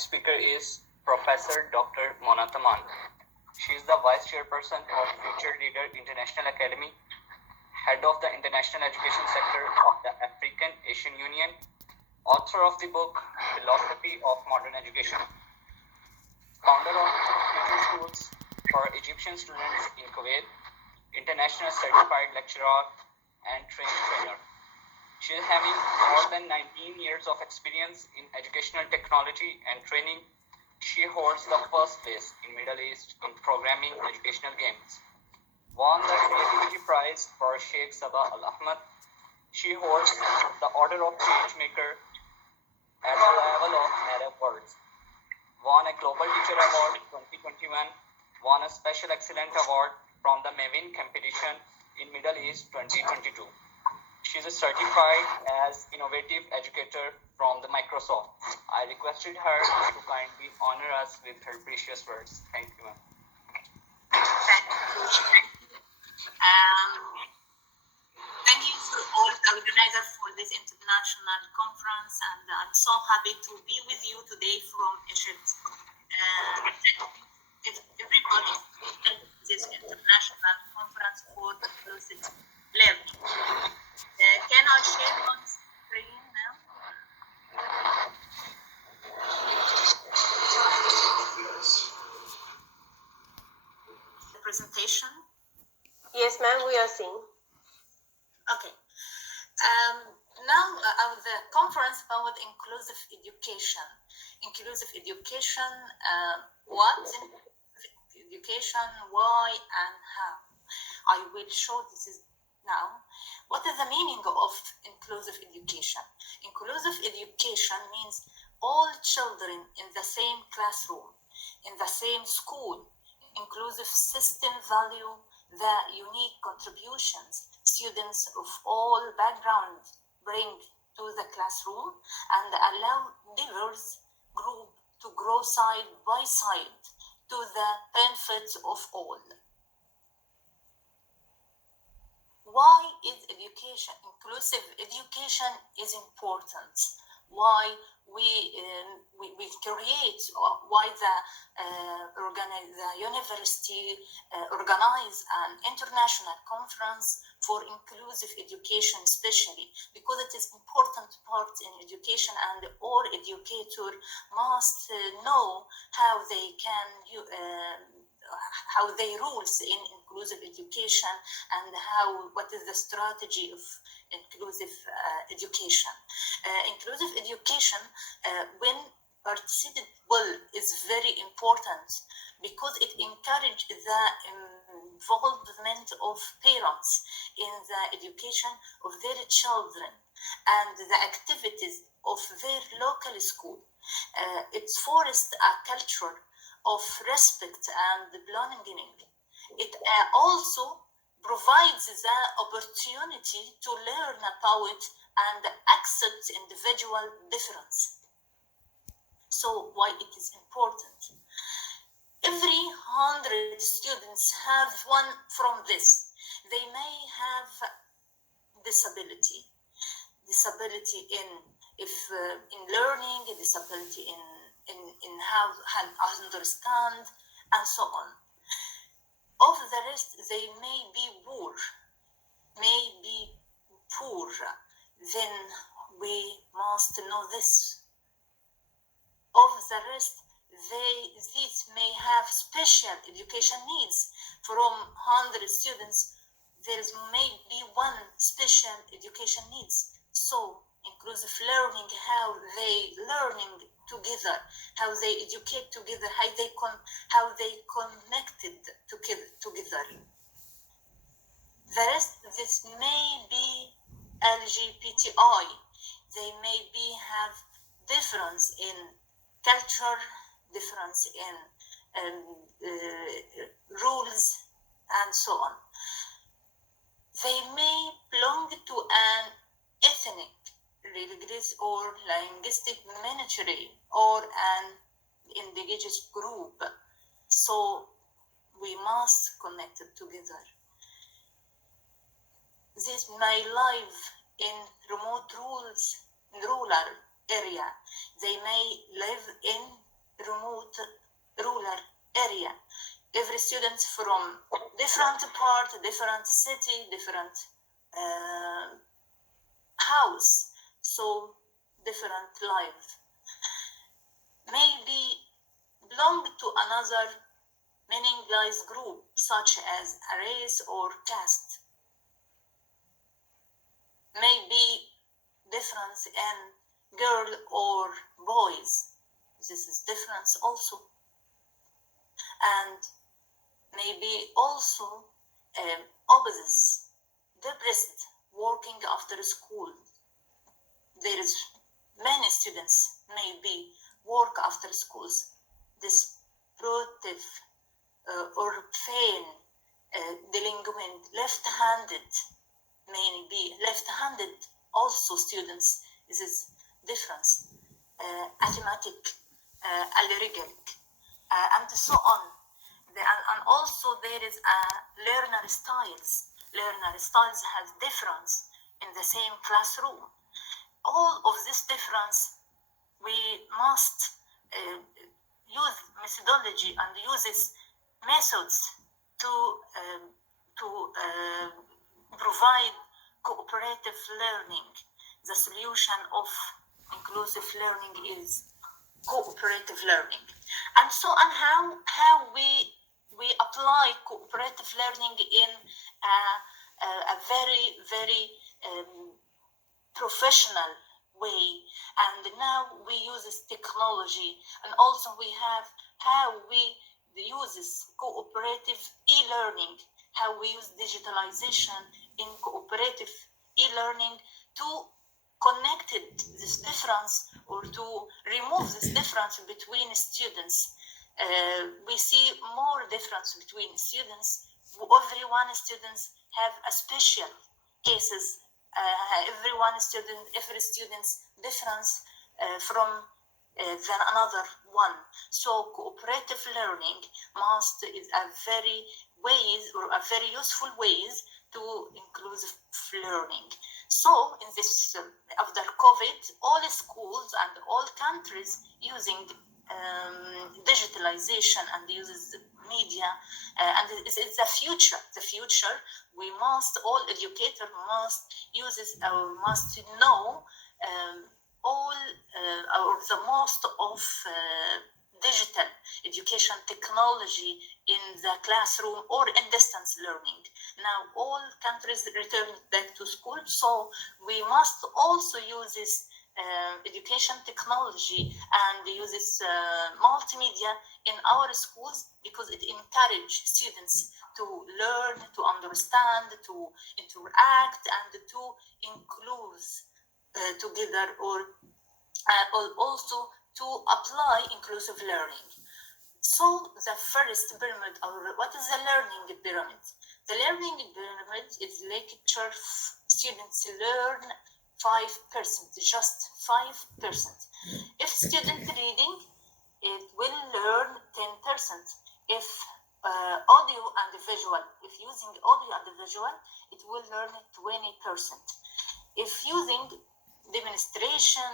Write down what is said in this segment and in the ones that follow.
next speaker is Professor Dr. Mona Taman. She is the Vice Chairperson of Future Leader International Academy, Head of the International Education Sector of the African Asian Union, author of the book Philosophy of Modern Education, founder of Future Schools for Egyptian Students in Kuwait, international certified lecturer and trainer. She is having more than 19 years of experience in educational technology and training. She holds the first place in Middle East in programming educational games. Won the Creativity Prize for Sheikh Sabah Al Ahmad. She holds the Order of Changemaker at the level of Arab Worlds. Won a Global Teacher Award 2021. Won a Special Excellent Award from the Mavin competition in Middle East 2022. She is certified as Innovative Educator from the Microsoft. I requested her to kindly honor us with her precious words. Thank you, ma'am. Thank you for all the organizers for this international conference, and I'm so happy to be with you today from Egypt. If everybody attends this international conference for inclusive learning. Can I share my screen now? The presentation? Yes, ma'am, we are seeing. Okay. Now the conference about inclusive education. Inclusive education, what education, why, and how. I will show this is now. What is the meaning of inclusive education? Inclusive education means all children in the same classroom, in the same school. Inclusive system value the unique contributions students of all backgrounds bring to the classroom and allow diverse groups to grow side by side to the benefit of all. Why is education, inclusive education is important? Why we create, why the university organize an international conference for inclusive education, especially because it is important part in education, and all educator must know how they can how they rules in inclusive education and what is the strategy of inclusive education. Inclusive education, when participated well, is very important because it encourages the involvement of parents in the education of their children and the activities of their local school. It fosters a culture of respect and belonging. It also provides the opportunity to learn about and accept individual difference. So why it is important? Every 100 students have one from this. They may have disability in learning, disability in how to understand, and so on. Of the rest, they may be poor. Then we must know this. Of the rest, these may have special education needs. From 100 students, there may be one special education needs. So, inclusive learning, how they learning together, how they educate together, how they connected together. The rest, this may be LGBTI. They may have difference in culture, difference in rules, and so on. They may belong to an ethnic, religious, or linguistic minority, or an indigenous group. So we must connect it together. This may live in remote rural area. They may live in remote rural area. Every student from different part, different city, different house, so different life. Maybe belong to another marginalized group, such as a race or caste. Maybe difference in girl or boys. This is difference also. And maybe also opposites, depressed, working after school. There is many students maybe work after schools, destructive or pain, delinquent, left-handed, maybe left-handed also students. This is difference, asthmatic, allergic, and so on. And also there is learner styles. Learner styles has difference in the same classroom. All of this difference, we must use methodology and uses methods to provide cooperative learning. The solution of inclusive learning is cooperative learning. And so on, how we apply cooperative learning in a very professional way. And now we use this technology, and also we have how we use this cooperative e-learning, how we use digitalization in cooperative e-learning to connect this difference or to remove this difference between students. We see more difference between students. Every students have a special cases. Every student's difference from than another one. So cooperative learning is a very useful ways to inclusive learning. So in this after COVID, all schools and all countries using digitalization and uses media, and it's the future. The future, we must, all educators must must know all or the most of digital education technology in the classroom or in distance learning. Now all countries return back to school, so we must also use this education technology and use this multimedia in our schools, because it encourages students to learn, to understand, to interact, and to include together, or also to apply inclusive learning. So the first pyramid, or what is the learning pyramid? The learning pyramid is lecture students learn 5%, just 5%. If student reading, it will learn 10%. If audio and visual, if using audio and visual, it will learn 20%. If using demonstration,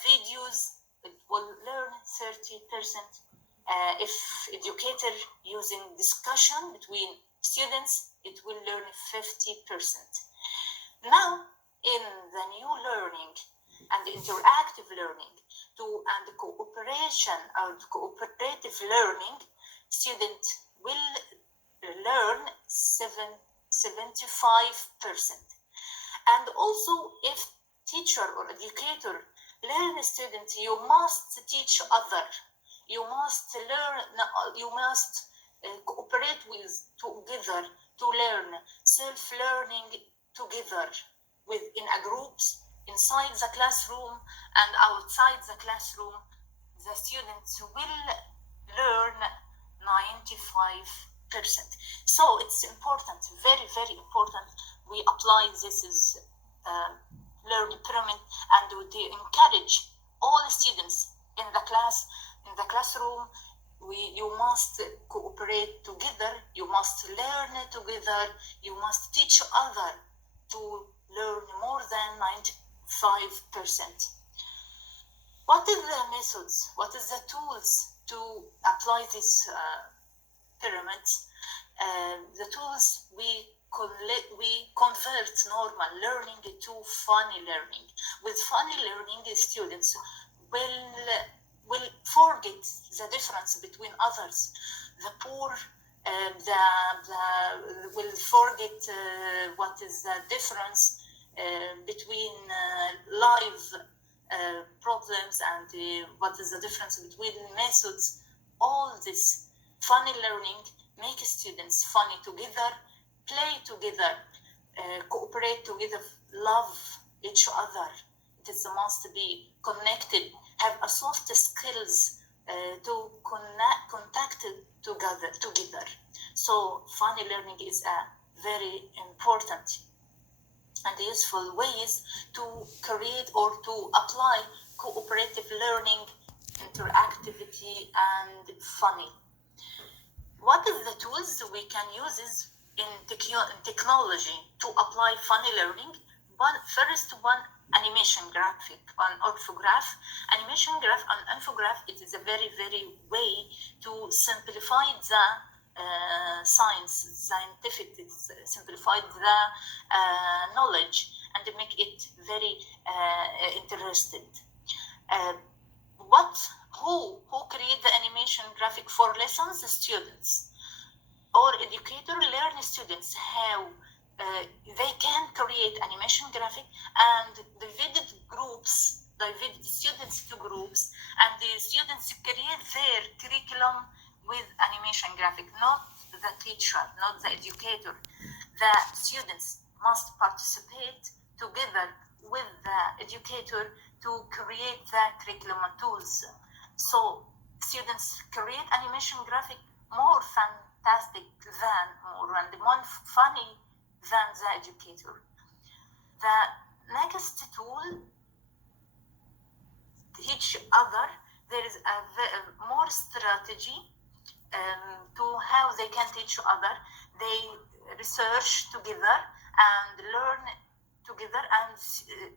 videos, it will learn 30%. If educator using discussion between students, it will learn 50%. Now, in the new learning and interactive learning and cooperation or cooperative learning, students will learn 75%. And also, if teacher or educator learn a student, you must teach other. You must learn. You must cooperate with together to learn. Self-learning together within a groups inside the classroom and outside the classroom. The students will learn 95%. So it's important, very important. We apply this as learning pyramid, and we encourage all students in the classroom. You must cooperate together. You must learn together. You must teach other to learn more than 95%. What is the methods? What is the tools to apply these pyramids? The tools we convert normal learning to funny learning. With funny learning, the students will forget the difference between others. The poor will forget what is the difference between live problems and what is the difference between methods. All this funny learning make students funny together, play together, cooperate together, love each other. It is must be connected, have a soft skills to contact together. So funny learning is a very important and useful ways to create or to apply cooperative learning, interactivity, and funny. What is the tools we can use in technology to apply funny learning? First one, animation graphic, one infograph. Animation graph and infograph, it is a very, very way to simplify the scientific, simplify the knowledge and make it very interested. Who create the animation graphic for lessons? Students or educator learn students how they can create animation graphic and divided students to groups, and the students create their curriculum with animation graphic, not the teacher, not the educator. The students must participate together with the educator to create the curriculum and tools. So students create animation graphic more fantastic than and more funny than the educator. The next tool, each other, there is a more strategy to how they can teach other. They research together and learn together, and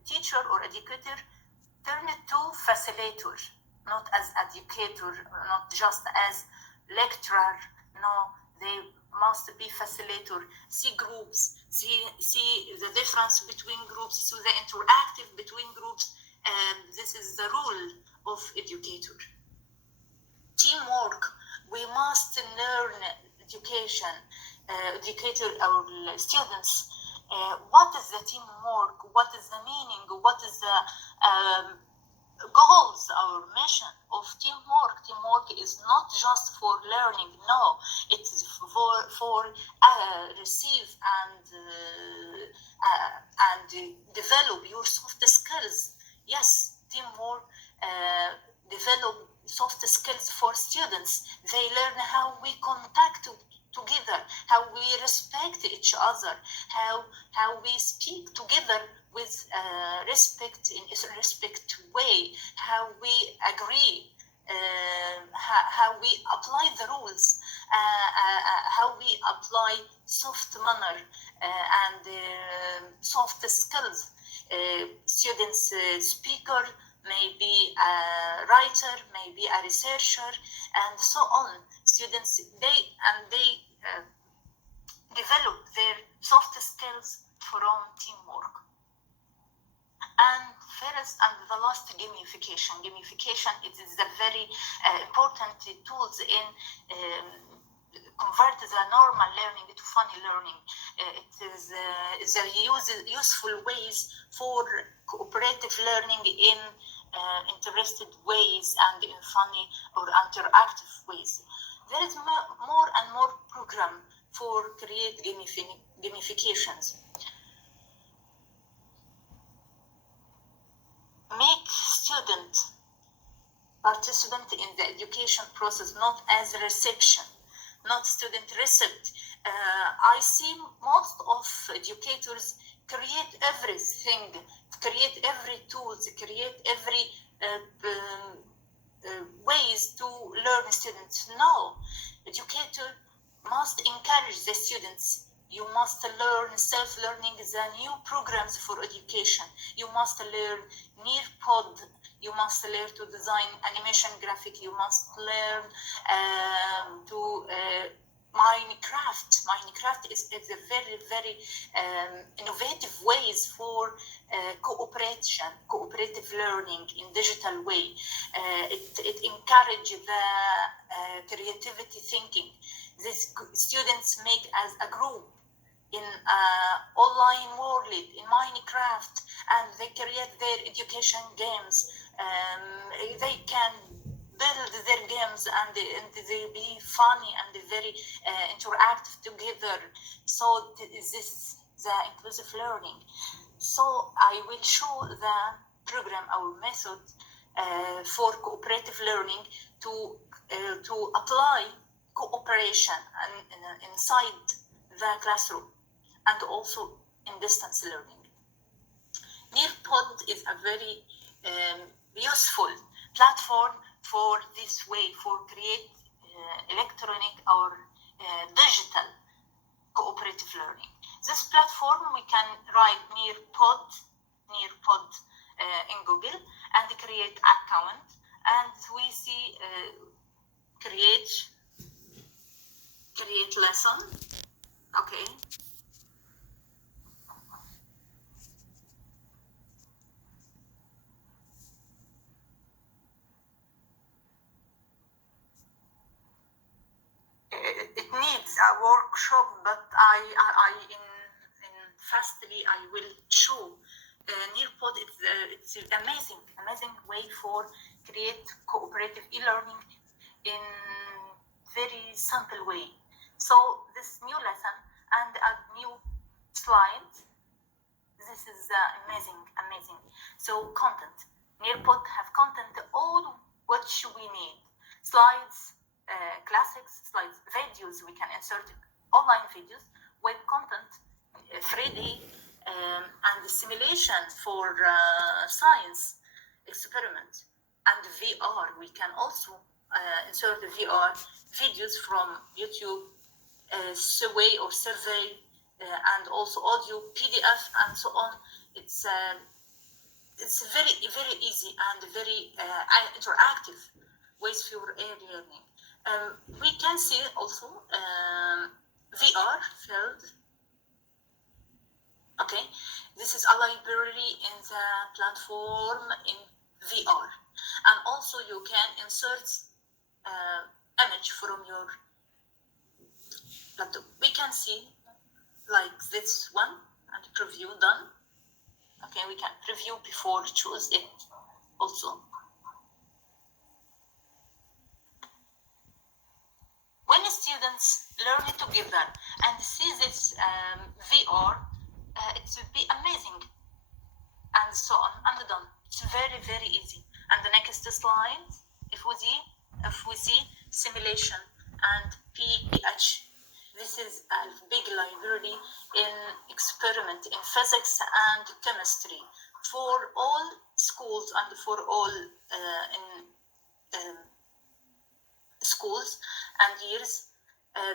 teacher or educator turn it to facilitator, not as educator, not just as lecturer. No, they must be facilitator. See groups, see the difference between groups, so the interactive between groups. This is the role of educator. Teamwork. We must learn educator our students. What is the teamwork? What is the meaning? What is the goals, our mission of teamwork? Teamwork is not just for learning. No, it is for receive and develop your soft skills. Yes, teamwork develop soft skills for students. They learn how we contact together, how we respect each other, how we speak together with respect, in a respect way, how we agree, how we apply the rules, how we apply soft manner and soft skills. Students, speaker, maybe a writer, maybe a researcher, and so on. Students, they develop their soft skills from teamwork. And first and the last, gamification. Gamification, it is a very important tools in convert the normal learning to funny learning. It is a useful ways for cooperative learning in interested ways and in funny or interactive ways. There is more and more program for create gamifications. Make student participant in the education process, not as reception, not student receipt. I see most of educators create everything, create every tools, create every ways to learn students. No, educator must encourage the students. You must learn self-learning, the new programs for education. You must learn Nearpod You must learn to design animation graphic. You must learn to Minecraft. Minecraft is a very, very innovative ways for cooperative learning in digital way. It encourages the creativity thinking. These students make as a group in online world, in Minecraft, and they create their education games. They can build their games and they be funny and very interactive together. So this is the inclusive learning. So I will show the program, our method for cooperative learning to apply cooperation inside the classroom and also in distance learning. Nearpod is a very useful platform for this way, for create electronic or digital cooperative learning. This platform, we can write Nearpod in Google and create account, and we see create lesson. Okay. It needs a workshop, but I in fastly I will show Nearpod. It's an amazing way for create cooperative e-learning in very simple way. So this new lesson and a new slide. This is amazing. So content. Nearpod have content all what we need. Slides, classics, slides, videos. We can insert online videos, web content, 3D, and simulation for science experiment, and VR. We can also insert the VR videos from YouTube, survey or survey, and also audio, PDF, and so on. It's very easy and very interactive ways for learning. We can see also VR field. Okay, this is a library in the platform in VR, and also you can insert image from your laptop. We can see like this one and preview done. Okay, we can preview before choose it also. When students learn together and see this VR, it will be amazing, and so on and done. It's very easy. And the next slide, if we see simulation and PH. This is a big library in experiment in physics and chemistry for all schools and for all schools and years.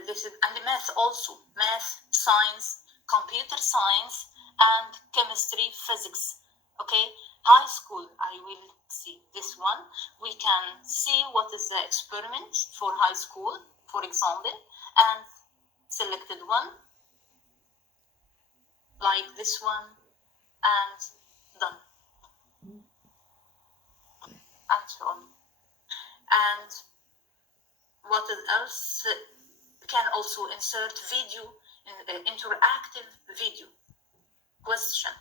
This is and math also, math, science, computer science, and chemistry, physics. Okay, high school. I will see this one. We can see what is the experiment for high school, for example, and selected one like this one and done, and so on. And what else? We can also insert video, interactive video question.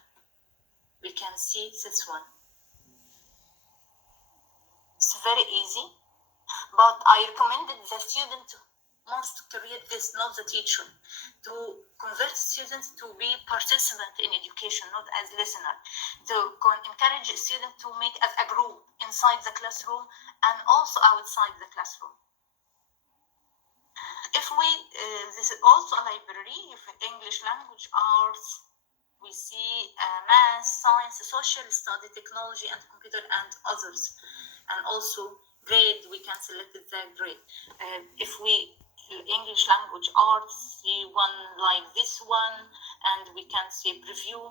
We can see this one. It's very easy, but I recommended the student must create this, not the teacher, to convert students to be participant in education, not as listener, to encourage students to make as a group inside the classroom and also outside the classroom. If we, this is also a library, if English language, arts, we see math, science, social study, technology, and computer, and others. And also grade, we can select the grade. If we English language arts, see one like this one, and we can see preview,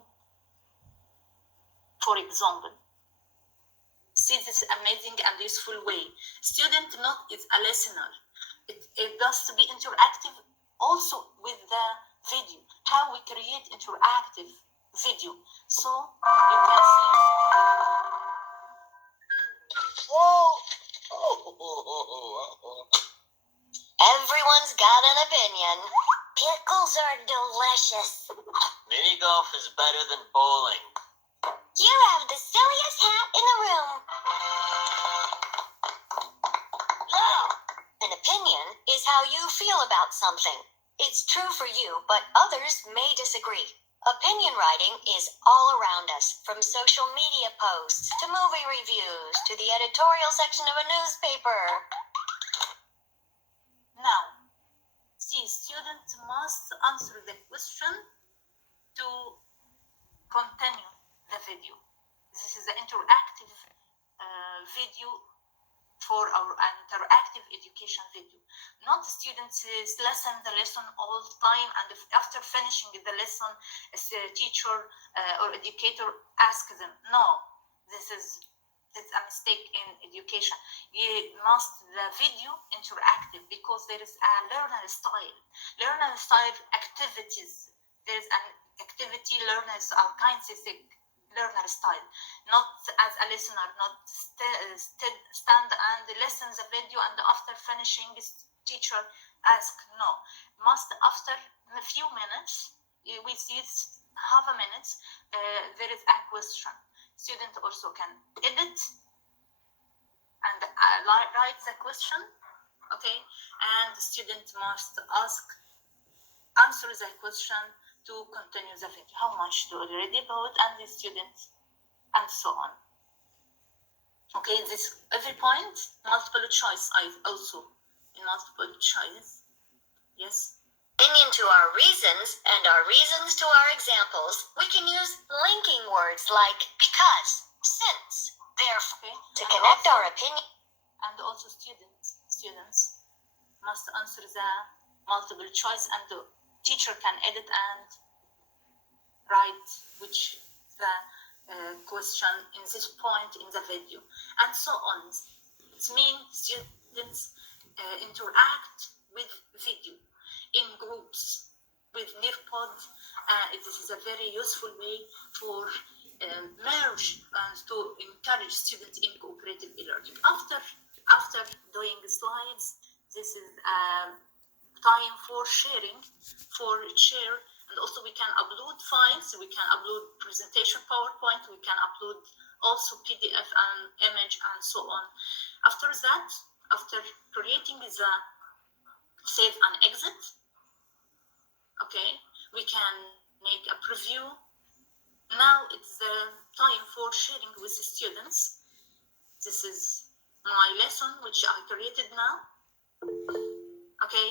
for example. See this amazing and useful way. Student not is a listener. It does to be interactive also with the video. How we create interactive video. So you can see. Whoa! Everyone's got an opinion. Pickles are delicious. Mini golf is better than bowling. You have the silliest hat in the room. Now, an opinion is how you feel about something. It's true for you, but others may disagree. Opinion writing is all around us, from social media posts to movie reviews to the editorial section of a newspaper. Now, see, student must answer the question to continue the video. This is an interactive video for our interactive education video. Not students listen the lesson all the time, and after finishing the lesson, a teacher or educator asks them. No, it's a mistake in education. You must the video interactive because there is a learner style activities. There's an activity learners are kinesthetic learner style, not as a listener, not stand and listen the video and after finishing teacher ask. No, must after a few minutes, we see half a minute, there is a question. Student also can edit and write the question, okay, and the student must answer the question to continue the video. How much do already about and the student and so on. Okay, this every point multiple choice also in multiple choice. Yes. Opinion to our reasons and our reasons to our examples, we can use linking words like because, since, therefore, Okay. to connect our opinion. And also students must answer the multiple choice, and the teacher can edit and write which the question in this point in the video, and so on. It means students interact with video in groups with Nearpod. This is a very useful way for merge and to encourage students in cooperative e-learning. After doing slides, this is time for sharing, and also we can upload files, we can upload presentation PowerPoint, we can upload also PDF and image and so on. After that, after creating the save and exit, okay, we can make a preview. Now it's the time for sharing with the students. This is my lesson which I created now, okay,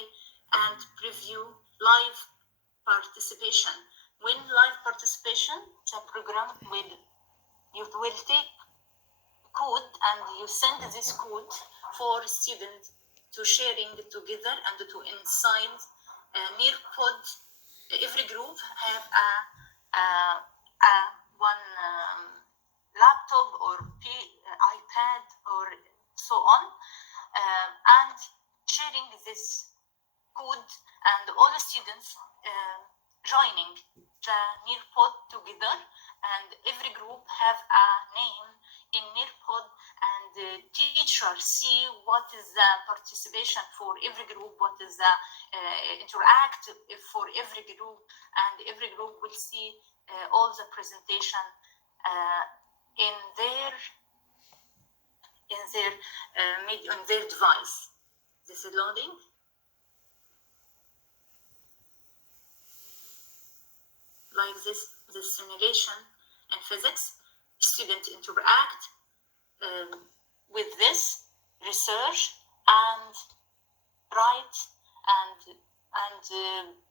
and preview live participation. When live participation, the program will take code and you send this code for students to sharing together and to inside Nearpod. Every group have a one laptop or iPad or so on, and sharing this code, and all the students joining the Nearpod together, and every group have a name in Nearpod, and the teacher see what is the participation for every group, what is the interact for every group, and every group will see all the presentation in their device. This is loading. Like this simulation in physics, students interact with this research and write, and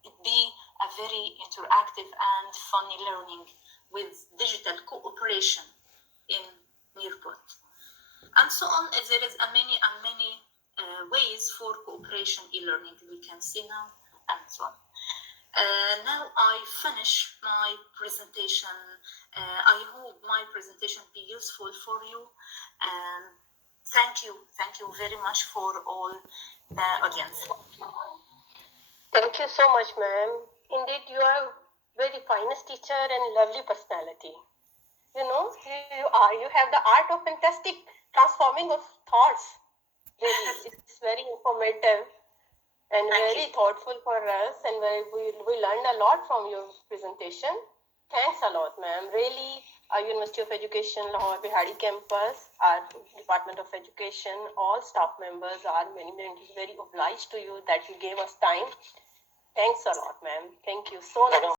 it be a very interactive and funny learning with digital cooperation in Nearpod. And so on. There is many ways for cooperation e-learning we can see now, and so on. Now I finish my presentation. I hope my presentation be useful for you. And thank you very much for all the audience. Thank you so much, ma'am. Indeed, you are very finest teacher and lovely personality. You know, you have the art of fantastic transforming of thoughts. Really, it's very informative and very thoughtful for us, and we learned a lot from your presentation. Thanks a lot, ma'am. Really, our University of Education, Lahore Bihari campus, our Department of Education, all staff members, our management is very obliged to you that you gave us time. Thanks a lot, ma'am. Thank you so much.